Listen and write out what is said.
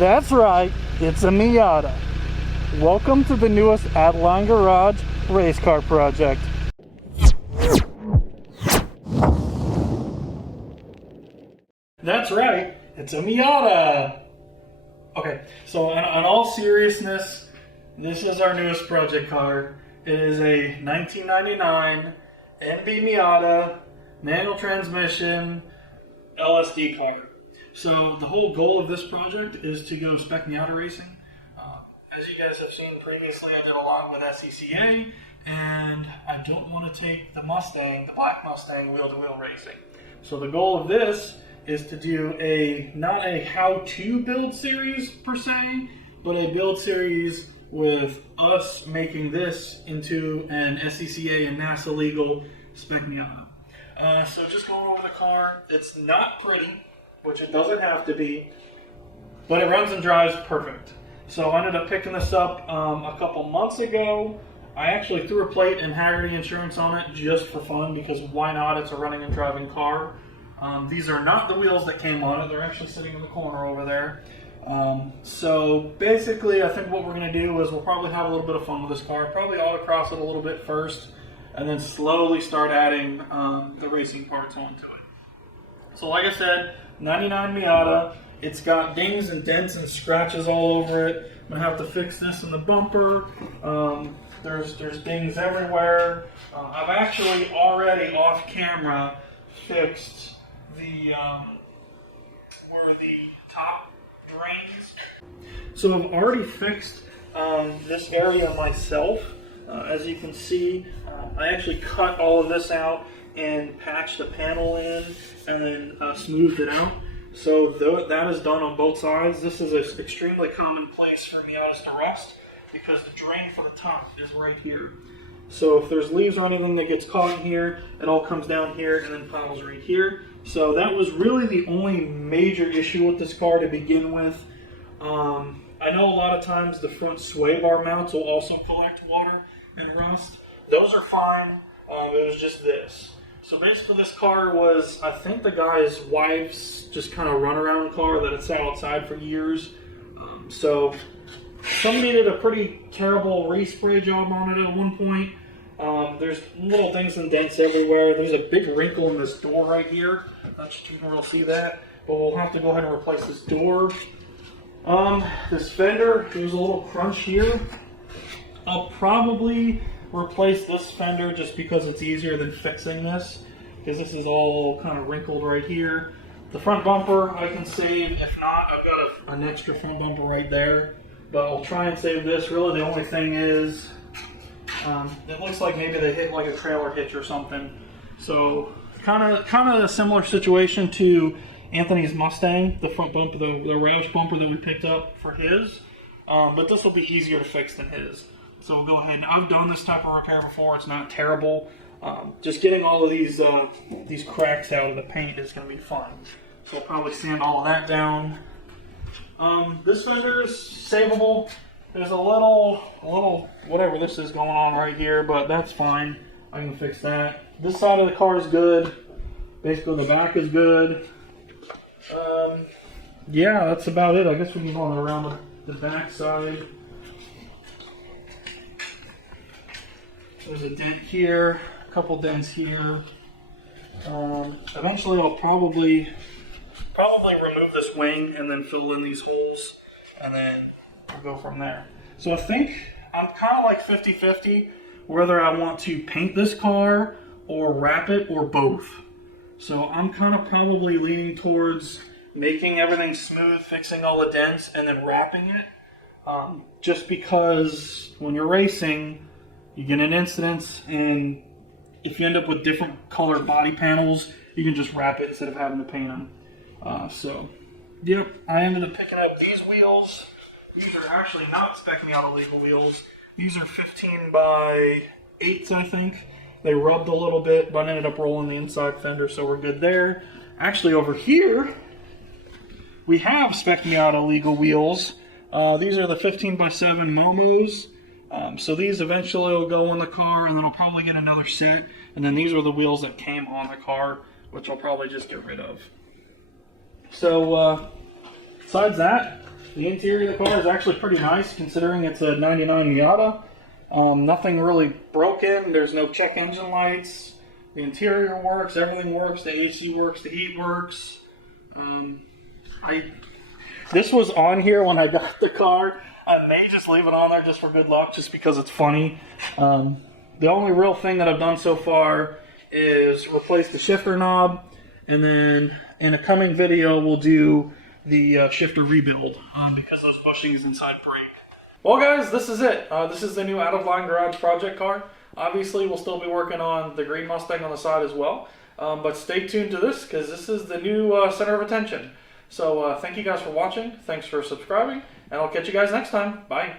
That's right, it's a Miata. Welcome to the newest Adeline Garage race car project. That's right, it's a Miata. Okay, so in all seriousness, this is our newest project car. It is a 1999 NB Miata manual transmission LSD car. So the whole goal of this project is to go spec Miata racing. As you guys have seen previously, I did a lot with SCCA, and I don't want to take the Mustang, the black Mustang, wheel-to-wheel racing. So the goal of this is to do not a how-to build series per se, but a build series with us making this into an SCCA and NASA legal spec Miata. So just going over the car, it's not pretty, which it doesn't have to be, but it runs and drives perfect. So I ended up picking this up a couple months ago. I actually threw a plate and Haggerty insurance on it just for fun, because why not? It's a running and driving car. These are not the wheels that came on it. They're actually sitting in the corner over there. So basically, I think what we're going to do is we'll probably have a little bit of fun with this car. Probably autocross it a little bit first, and then slowly start adding the racing parts onto it. So like I said, 99 Miata. It's got dings and dents and scratches all over it. I'm going to have to fix this in the bumper. There's dings everywhere. I've actually already off camera fixed the where the top drains. So I've already fixed this area myself. As you can see, I actually cut all of this out and patched the panel in and then smoothed it out. So that is done on both sides. This is an extremely common place for Miatas to rust, because the drain for the top is right here. So if there's leaves or anything that gets caught in here, it all comes down here and then piles right here. So that was really the only major issue with this car to begin with. I know a lot of times the front sway bar mounts will also collect water and rust. Those are fine. It was just this. So basically this car was, I think, the guy's wife's just kind of runaround car that had sat outside for years. So somebody did a pretty terrible respray job on it at one point. There's little things and dents everywhere. There's a big wrinkle in this door right here. Not sure you can really see that, but we'll have to go ahead and replace this door. This fender, there's a little crunch here. I'll probably replace this fender just because it's easier than fixing this, because this is all kind of wrinkled right here. The front bumper I can save. If not, I've got an extra front bumper right there, but I'll try and save this. Really the only thing is it looks like maybe they hit like a trailer hitch or something. So kind of a similar situation to Anthony's Mustang, the front bumper, the Roush bumper that we picked up for his, but this will be easier to fix than his. So we'll go ahead, and I've done this type of repair before. It's not terrible. Just getting all of these cracks out of the paint is going to be fun. So I'll probably sand all of that down. This fender is savable. There's a little whatever this is going on right here, but that's fine. I can fix that. This side of the car is good. Basically the back is good. Yeah, that's about it. I guess we can go around the back side. There's a dent here, a couple dents here. Eventually I'll probably remove this wing and then fill in these holes, and then we'll go from there. So I think I'm kind of like 50-50 whether I want to paint this car or wrap it or both. So I'm kind of probably leaning towards making everything smooth, fixing all the dents, and then wrapping it. Just because when you're racing, you get in incidents, and if you end up with different colored body panels, you can just wrap it instead of having to paint them. So, yep, I ended up picking up these wheels. These are actually not spec Miata legal wheels. These are 15 by 8s, I think. They rubbed a little bit, but I ended up rolling the inside fender, so we're good there. Actually, over here, we have spec Miata legal wheels. These are the 15 by 7 Momos. So these eventually will go in the car, and then I'll probably get another set. And then these are the wheels that came on the car, which I'll probably just get rid of. So, besides that, The interior of the car is actually pretty nice considering it's a 99 Miata. Nothing really broken. There's no check engine lights. The interior works. Everything works. The AC works. The heat works. This was on here when I got the car. I may just leave it on there just for good luck, just because it's funny. The only real thing that I've done so far is replace the shifter knob, and then in a coming video we'll do the shifter rebuild because those bushings inside break. Well guys, this is it. This is the new out-of-line garage project car. Obviously we'll still be working on the green Mustang on the side as well, but stay tuned to this because this is the new center of attention. So thank you guys for watching, thanks for subscribing, and I'll catch you guys next time. Bye.